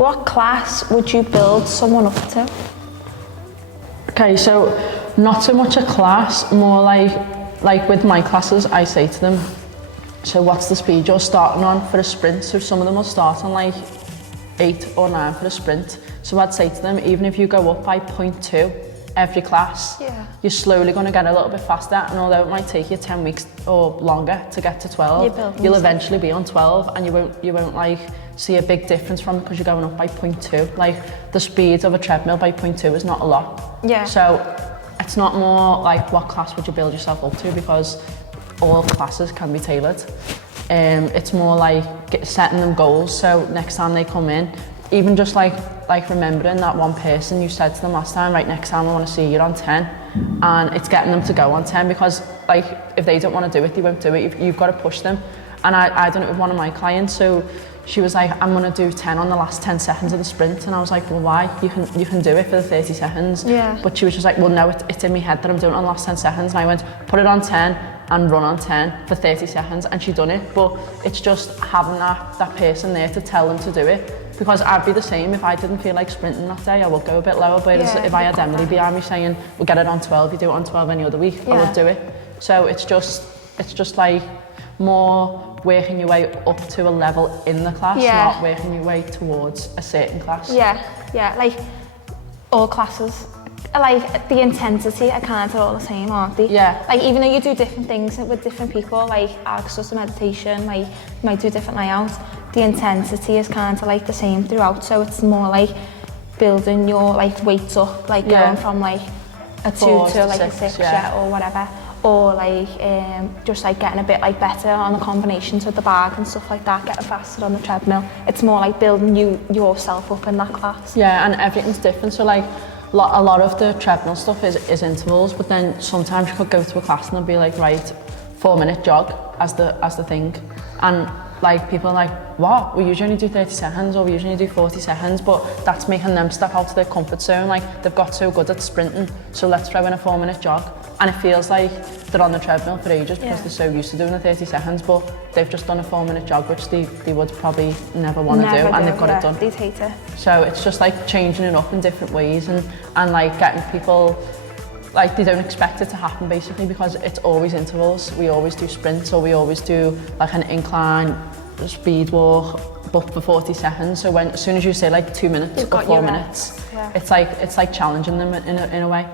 What class would you build someone up to? Okay, so not so much a class, more like with my classes, I say to them, so what's the speed you're starting on for a sprint? So some of them will start on like 8 or 9 for a sprint. So I'd say to them, even if you go up by 0.2 every class, you're slowly going to get a little bit faster, and although it might take you 10 weeks or longer to get to 12, you'll eventually be on 12, and you won't like see a big difference from it because you're going up by 0.2. Like the speed of a treadmill by 0.2 is not a lot. Yeah. So it's not more like what class would you build yourself up to, because all classes can be tailored. It's more like setting them goals, so next time they come in, even just like remembering that one person you said to them last time, right, next time I want to see you on 10, and it's getting them to go on 10, because like if they don't want to do it, they won't do it. You've got to push them. And I done it with one of my clients, so she was like, I'm going to do 10 on the last 10 seconds of the sprint, and I was like, well, why? You can do it for the 30 seconds. Yeah. But she was just like, well, no, it's in my head that I'm doing it on the last 10 seconds, and I went, put it on 10 and run on 10 for 30 seconds, and she done it. But it's just having that person there to tell them to do it, because I'd be the same if I didn't feel like sprinting that day. I would go a bit lower, but if I had Emily behind me saying, we'll get it on 12, you do it on 12 any other week, I would do it. So it's just like more working your way up to a level in the class, not working your way towards a certain class. Yeah, like all classes, like the intensity are kind of all the same, aren't they? Yeah. Like even though you do different things with different people, like Alex does the meditation, like you might do different layouts, the intensity is kind of like the same throughout, so it's more like building your like weights up, like going from like a 2 to like a 6 or whatever. Or like just like getting a bit like better on the combinations with the bag and stuff like that, getting faster on the treadmill. It's more like building yourself up in that class. Yeah, and everything's different. So like a lot of the treadmill stuff is intervals, but then sometimes you could go to a class and they'll be like, right, 4-minute jog as the thing, and like people are like, what? We usually only do 30 seconds or we usually do 40 seconds, but that's making them step out of their comfort zone. Like they've got so good at sprinting, so let's throw in a 4-minute jog. And it feels like they're on the treadmill for ages because they're so used to doing the 30 seconds, but they've just done a 4-minute jog, which they would probably never want to do, and they've got it done. They'd hate it. So it's just like changing it up in different ways and like getting people, like they don't expect it to happen basically, because it's always intervals. We always do sprints, or we always do like an incline speed walk, but for 40 seconds. So as soon as you say like 2 minutes or 4 minutes, it's like challenging them in a way.